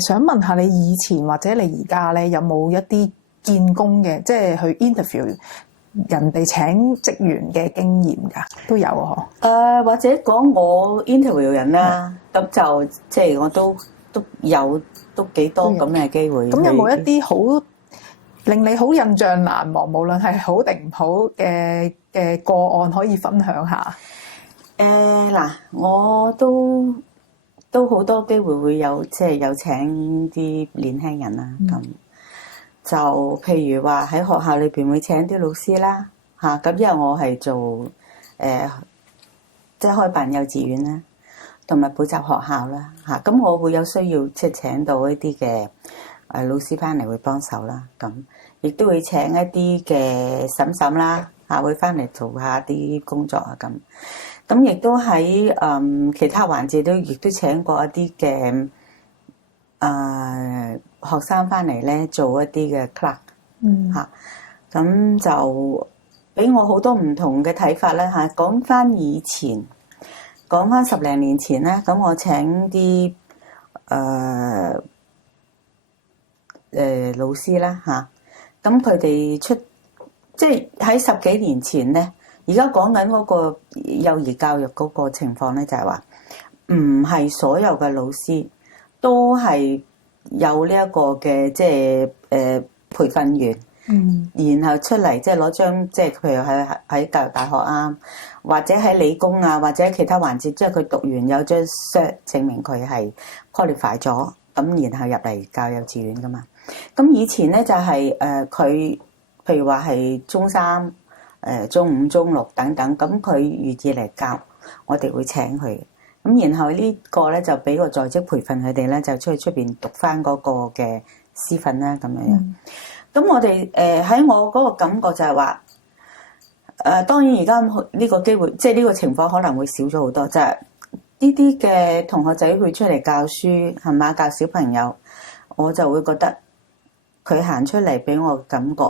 想問下你以前或者你而家咧有冇一啲見工嘅，即係去 interview人哋請職員嘅經驗㗎？都有啊，或者講我 interview 人啦，咁就即係我都有都幾多咁嘅機會。咁有冇一啲好令你好印象難忘，無論係好定唔好嘅個案可以分享下？嗱，我都好多機會會有即係有請啲年輕人啦，咁就譬如話喺學校裏邊會請啲老師啦，嚇咁因為我係做即係開辦幼稚園啦，同埋補習學校啦，嚇咁我會有需要即係請到一啲嘅老師翻嚟會幫手啦，咁亦都會請一啲嘅嬸嬸啦，嚇會翻嚟做下啲工作啊咁。咁亦都喺其他環節都亦都請過一啲嘅學生翻嚟咧做一啲嘅 clerk 嚇，咁就俾我好多唔同嘅睇法啦嚇。講翻以前，講翻10零年前咧，咁我請啲老師啦嚇，咁佢哋出即係喺10幾年前咧。而家講緊嗰個幼兒教育嗰個情況咧，就係話唔係所有嘅老師都係有呢一個嘅即係培訓員，然後出嚟即係攞張即係譬如喺教育大學啊，或者喺理工啊，或者其他環節，即係佢讀完有張 cert 證明佢係 qualify 咗，咁然後入嚟教幼稚園噶嘛。咁以前咧就係佢譬如話係中3。中5、中6等等，咁佢願意嚟教，我哋會請佢。咁然後呢個咧就俾個在職培訓佢哋咧，就出去出邊讀翻嗰個嘅師訓啦，咁樣樣。咁我哋喺我嗰個感覺就係話，當然而家呢個機會，即係呢個情況可能會少咗好多，就係呢啲嘅同學仔會出嚟教書係嘛，教小朋友，我就會覺得佢行出嚟俾我感覺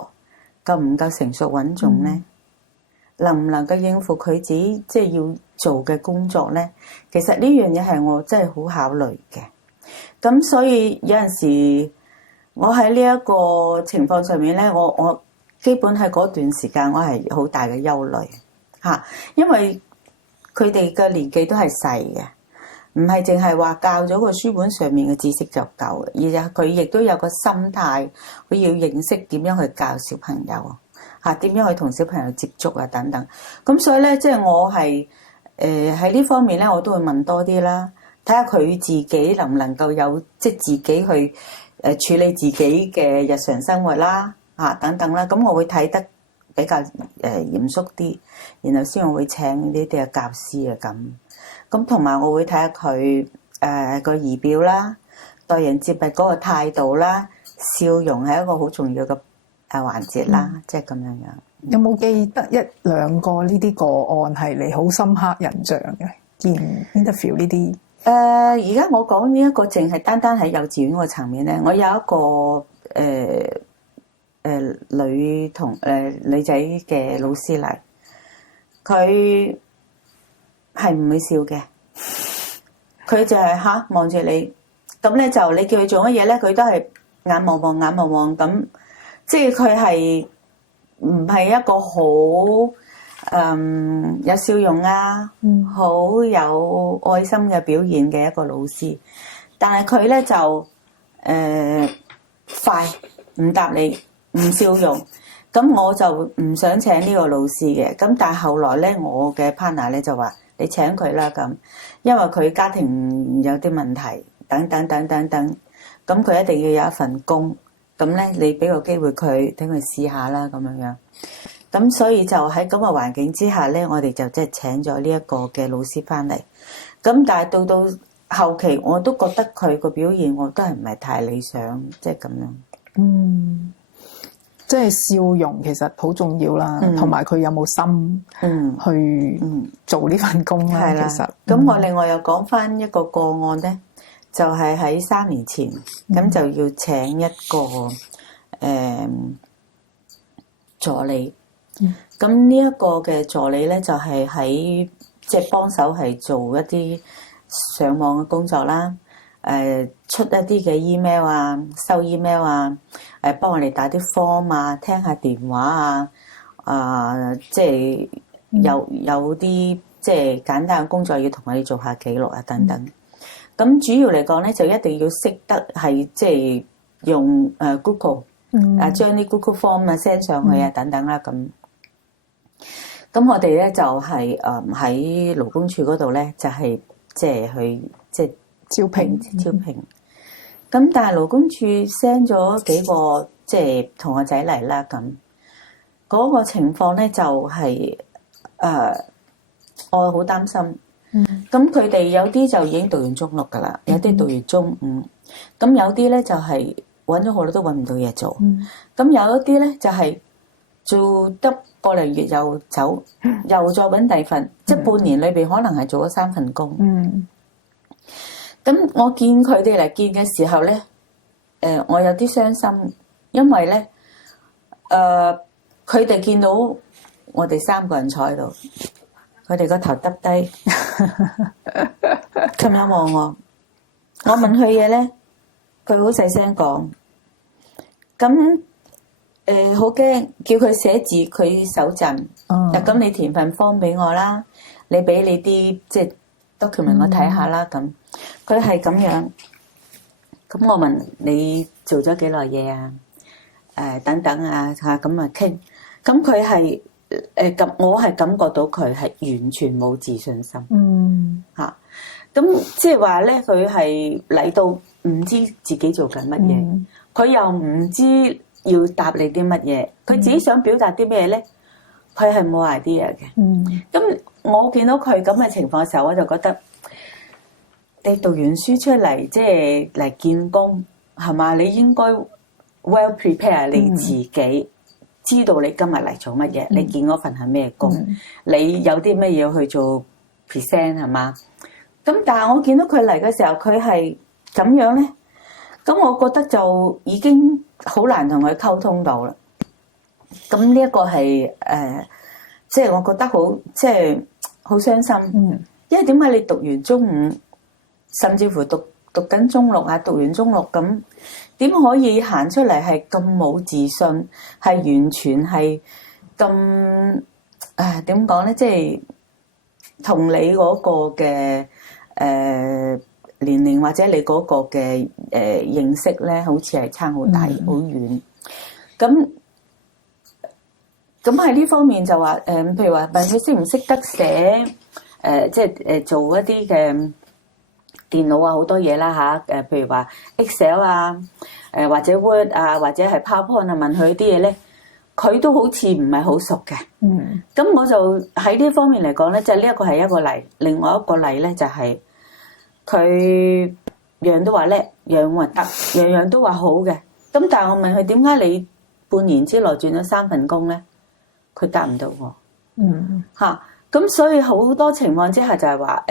夠唔夠成熟穩重咧？能唔能夠應付佢自己即係要做嘅工作咧？其實呢樣嘢係我真係好考慮嘅。咁所以有陣時我喺呢一個情況上面咧，我基本喺嗰段時間我係好大嘅憂慮嚇，因為佢哋嘅年紀都係細嘅，唔係淨係話教咗個書本上面嘅知識就夠，而係佢亦都有個心態，佢要認識點樣去教小朋友。嚇點樣去同小朋友接觸啊等等，咁所以咧，即係我係喺呢方面咧，我都會問多啲啦，睇下佢自己能唔能夠有即係自己去處理自己嘅日常生活啦，嚇等等啦，咁我會睇得比較嚴肅啲，然後先我會請呢啲嘅教師啊咁同埋我會睇下佢個儀表啦，待人接物嗰個態度啦，笑容係一個好重要嘅環節啦，即係咁樣樣。有冇記得1、2個呢啲個案係你好深刻印象嘅？見 interview 呢啲？而家我講呢一個，淨係單喺幼稚園個層面咧，我有一個女仔嘅老師嚟，佢係唔會笑嘅，佢就係望住你，咁咧就你叫佢做乜嘢咧，佢都係眼望望咁。即係佢係唔係一個好有笑容啊，好有愛心嘅表現嘅一個老師，但係佢咧就快唔答你，唔笑容，咁我就唔想請呢個老師嘅。咁但係後來咧，我嘅 partner 咧就話你請佢啦咁，因為佢家庭有啲問題，等，咁佢一定要有一份工。咁咧，你俾個機會佢，等佢試下啦，咁樣樣。咁所以就喺咁嘅環境之下咧，我哋就即係請咗呢一個嘅老師翻嚟。咁但係到後期，我都覺得佢個表現我都係唔係太理想，即係咁樣。即係笑容其實好重要啦，同埋佢有冇心去做呢份工啦。係啦，其實。咁我另外又講翻一個個案咧。就係喺3年前，咁就要請一個助理。咁呢一個嘅助理咧，就係喺即係幫手係做一啲上網嘅工作啦。出一啲嘅 email 啊，收 email 啊，幫我哋打啲 form 啊，聽下電話啊，即係有啲即係簡單嘅工作要同我哋做下記錄啊等等。咁主要嚟講咧，就一定要識得係即係用Google 將啲 Google form 啊 send 上去啊等等啦咁。咁我哋咧就係喺勞工處嗰度咧，就係即係去即係招聘。咁但係勞工處 send 咗幾個即係同學仔嚟啦，咁嗰個情況咧就係我好擔心。咁佢哋有啲就已經讀完中六噶啦，有啲讀完中五，咁有啲咧就係揾咗好耐都揾唔到嘢做。咁有一啲咧就係做得個零月又走，又再揾第二份，即係半年裏邊可能係做咗3份工。咁我見佢哋嚟見嘅時候咧，我有啲傷心，因為咧，佢哋見到我哋3個人坐喺度，佢哋個頭耷低，咁樣望我。我問佢嘢咧，佢好細聲講，咁好驚，叫佢寫字，佢手震。咁你填份 form 俾我啦，你俾你啲即係 document 我睇下啦咁。佢係咁樣，咁我問你做咗幾耐嘢啊？等等啊嚇，咁啊傾。咁佢係咁，我係感覺到佢係完全冇自信心。嚇，咁即係話咧，佢係嚟到唔知自己做緊乜嘢，佢又唔知要答你啲乜嘢，佢自己想表達啲咩咧，佢係冇 idea 嘅。咁我見到佢咁嘅情況嘅時候，我就覺得。你讀完書出嚟，即係嚟見工，係嘛？你應該 well prepare 你自己，知道你今日嚟做乜嘢，你見嗰份係咩工，你有啲咩嘢去做 present 係嘛？咁但係我見到佢嚟嘅時候，佢係咁樣咧，咁我覺得就已經好難同佢溝通到啦。咁呢一個係即係我覺得好即係好傷心。因為點解你讀完中五？甚至乎讀緊中六啊，讀完中六咁，點可以行出嚟係咁冇自信，係完全係咁點講咧？即係同你嗰個嘅年齡或者你嗰個嘅認識咧，好似係差好大好遠。咁喺呢方面就話譬如話問佢識唔識得寫即係做一啲嘅。電腦啊好多嘢啦嚇，譬如話 Excel 啊，或者 Word 啊，或者係 PowerPoint 啊，問佢啲嘢咧，佢都好似唔係好熟嘅。咁我就喺呢方面嚟講咧，就呢一個係一個例。另外一個例咧就係佢樣樣都話叻，樣話得，樣樣都話好嘅。咁但係我問佢點解你半年之內轉咗3份工咧？佢答唔到我。咁所以好多情況之下就係話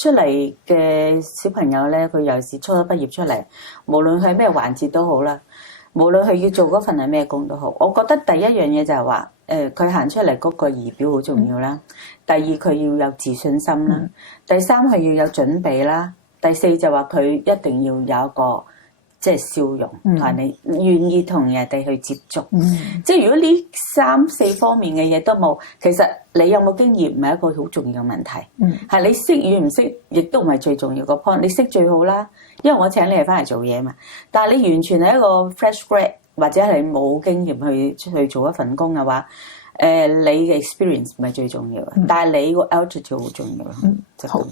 出嚟嘅小朋友咧，佢尤其是初一畢業出嚟，無論係咩環節都好啦，無論佢要做嗰份係咩工都好，我覺得第一樣嘢就係話，佢行出嚟嗰個儀表好重要啦。第二，佢要有自信心啦。第三，佢要有準備啦。第四就話佢一定要有一個即係笑容，同你願意同人哋去接觸。即係如果呢3、4方面嘅嘢都冇，其實你有冇經驗唔係一個好重要嘅問題。係你識與唔識，亦都唔係最重要個 point。你識最好啦，因為我請你係翻嚟做嘢嘛。但係你完全係一個 fresh grad 或者係冇經驗去做一份工嘅話，你嘅 experience 唔係最重要嘅，但係你個 altitude 好重要咯。好。